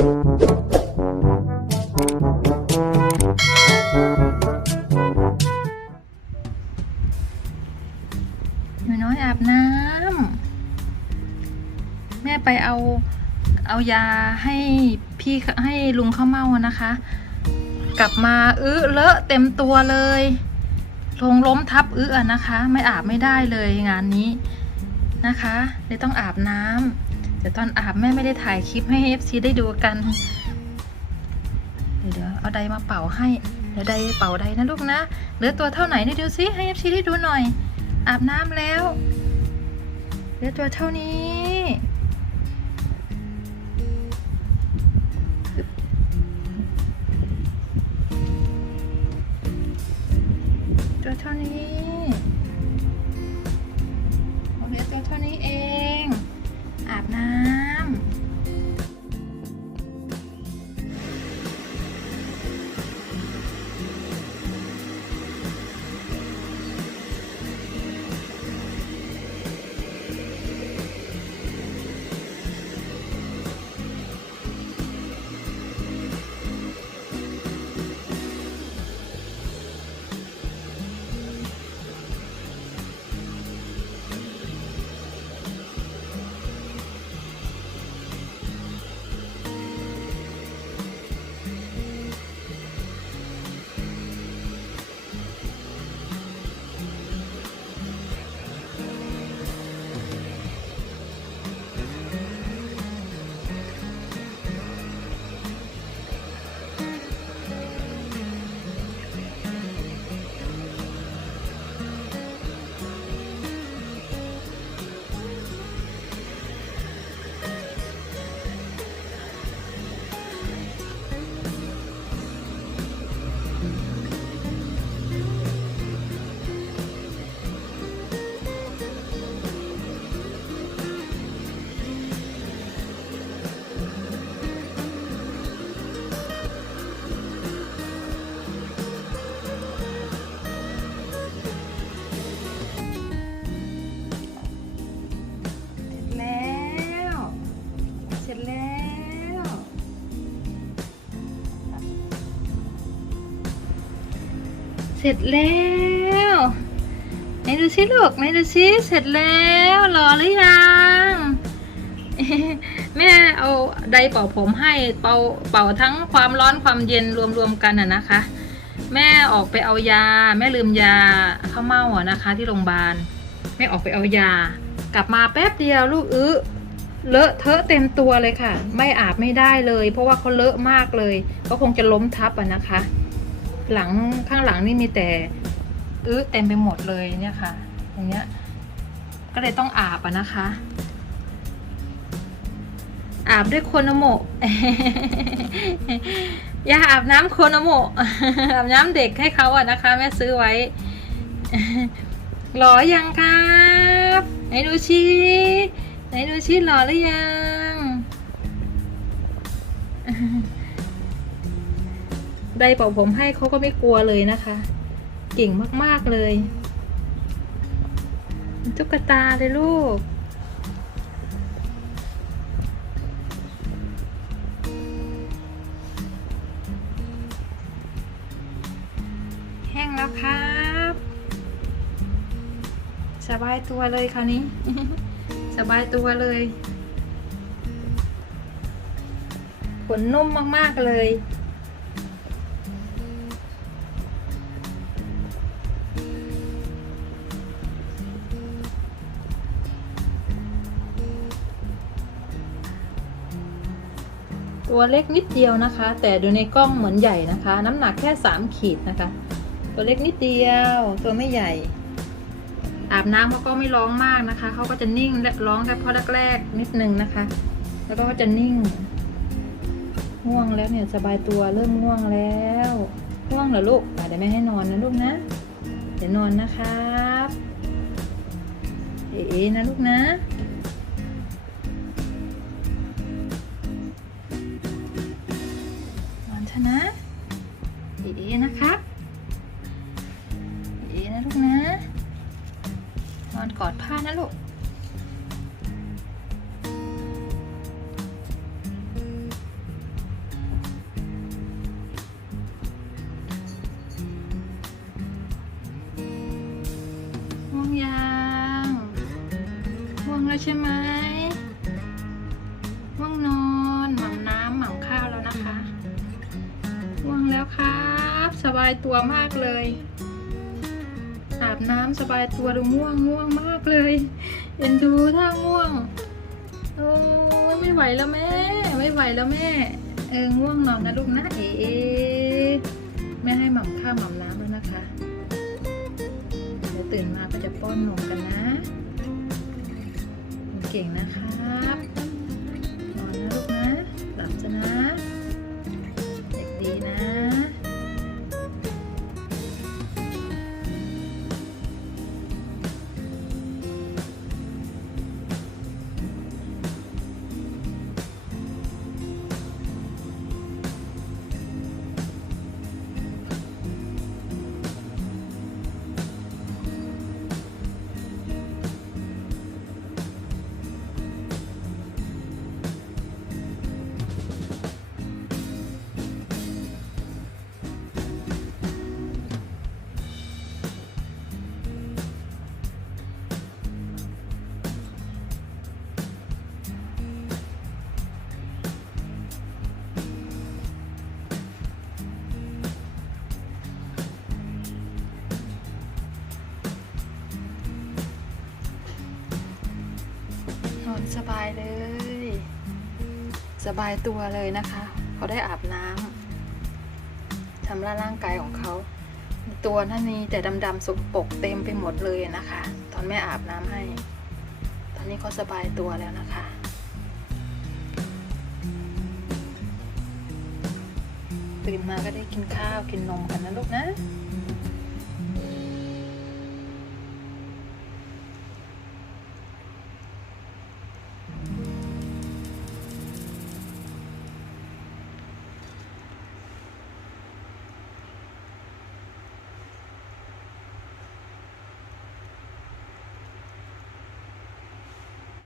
หนูน้อยอาบน้ำแม่ไปเอาเอายาให้พี่ให้ลุงข้าวเมานะคะ กลับมาอื้อเลอะเต็มตัวเลยลงล้มทับอื้ออะนะคะ ไม่อาบไม่ได้เลยงานนี้นะคะเลยต้องอาบน้ำ เดี๋ยวตอนอาบแม่ไม่ได้ถ่ายคลิปให้เอฟซีได้ดูกัน เดี๋ยวเดี๋ยวเอาไดมาเป่าให้ เดี๋ยวไดเป่าไดนะลูกนะ เหลือตัวเท่าไหนนี่ดูซิให้เอฟซีได้ดูหน่อย อาบน้ำแล้ว เหลือตัวเท่านี้ เสร็จแล้วไหนดูสิลูกไหนดูสิเสร็จแล้วรอหรือยังแม่เอาไดเป่าผมให้เป่าเป่าทั้งความร้อนความเย็นรวมๆกันอะนะคะ แม่ออกไปเอายา แม่ลืมยาข้าวเม่าอะนะคะ ที่โรงพยาบาลแม่ออกไปเอายา กลับมาแป๊บเดียวลูกอื้อเลอะเทอะเต็มตัวเลยค่ะ ไม่อาบไม่ได้เลย เพราะว่าเขาเลอะมากเลย ก็คงจะล้มทับอะนะคะ หลังข้างหลังนี่มีแต่อื้อเต็มไปหมดเลยเนี่ยค่ะอย่างเงี้ย ก็เลยต้องอาบอะนะคะ อาบด้วยโคโนโมะอย่าอาบน้ำโคโนโมะอาบน้ำเด็กให้เขาอะนะคะ แม่ซื้อไว้หล่อยังครับไหนดูชิไหนดูชิหล่อหรือยัง ได้เป่าผมให้เขาก็ไม่กลัวเลยนะคะ เก่งมากๆเลยตุ๊กตาเลยลูก แห้งแล้วครับ สบายตัวเลยคราวนี้ สบายตัวเลยขนนุ่มมาก ๆ เลย ตัวเล็กนิดเดียวนะคะ แต่ดูในกล้องเหมือนใหญ่นะคะ น้ำหนักแค่ 3 ขีดนะคะ ตัวเล็กนิดเดียว ตัวไม่ใหญ่ อาบน้ำเขาก็ไม่ร้องมากนะคะเขาก็จะนิ่งและร้องแค่พอแรกๆนิดนึงนะคะ แล้วก็จะนิ่งง่วงแล้วเนี่ยสบายตัวเริ่มง่วงแล้วง่วงเหรอลูกอะเดี๋ยวแม่ให้นอนนะลูกนะ เดี๋ยวนอนนะครับ เอ๋ๆนะลูกนะ อนกอดผ้านะลูกง่วงยังง่วงแล้วใช่ไหมง่วงนอนหมั่ำน้ำหมั่ำข้าวแล้วนะคะง่วงแล้วครับ สบายตัวมากเลย น้ำสบายตัวดูง่วงง่วงมากเลยเอ็นดูถ้าง่วงโอ้ยไม่ไหวแล้วแม่ไม่ไหวแล้วแม่เออง่วงนอนนะลูกนะเอ๋แม่ให้หม่ำข้าวหม่ำน้ำแล้วนะคะเดี๋ยวตื่นมาก็จะป้อนนมกันนะเก่งนะครับนอนนะลูกนะหลับจะนะ สบายเลย สบายตัวเลยนะคะ เขาได้อาบน้ำชำระร่างกายของเขา ตัวนั่นนี่แต่ดำๆสกปรกเต็มไปหมดเลยนะคะ ตอนแม่อาบน้ำให้ ตอนนี้เขาสบายตัวแล้วนะคะตื่นมาก็ได้กินข้าวกินนมกันนะลูกนะ